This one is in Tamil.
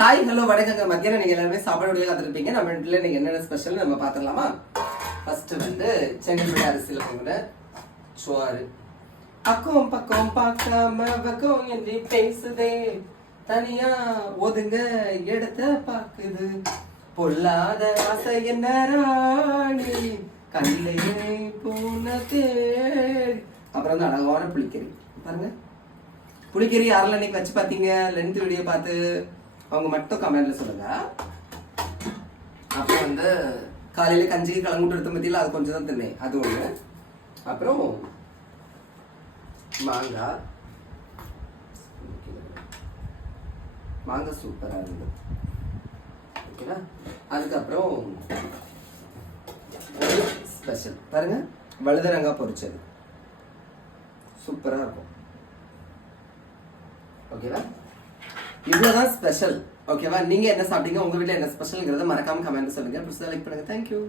ஹாய் ஹலோ வணக்கங்க. மத்தியானம் நீங்க எல்லாருமே சாப்பாடு காத்திருப்பீங்க. நம்ம வீட்டுல நீங்க என்னென்ன ஸ்பெஷல் நம்ம பாத்துடலாமா? ஃபர்ஸ்ட் வந்து செங்கல்பட்டு அரிசியில போகிற சோறு. அக்கம் பக்கம் பார்க்காம பக்கம் என்று பேசுதே, தனியா ஒதுங்க இடத்த பாக்குது, பொல்லாத ஆசை என்ன ராணி கண்ணிலே போன தேடி. அப்புறம் வந்து அழகான புளிக்கறி பாருங்க. புளிக்கறி யாரெல்லாம் இன்னைக்கு வச்சு பார்த்தீங்க லென்த் வீடியோ பார்த்து அவங்க மட்டும் கமெண்ட்ல சொல்லுங்க. அப்புறம் வந்து காலையில கஞ்சிக்கு கிளம்பிட்டு எடுத்த பத்தியில அது கொஞ்சம் தான் தின்னேன், அது ஒண்ணு. அப்புறம் மாங்காய் சூப்பரா இருந்தது. ஓகேவா? அதுக்கப்புறம் ஸ்பெஷல் பாருங்க, வழுதரங்காய் பொரிச்சது சூப்பரா இருக்கும். ஓகேவா? இவ்வளவுதான் ஸ்பெஷல். ஓகேவா? நீங்க என்ன சாப்பிட்டீங்க, உங்க வீட்டுல என்ன ஸ்பெஷல்ங்கிறத மறக்காம கமெண்ட் சொல்லுங்க. லைக் பண்ணுங்க. தேங்க்யூ.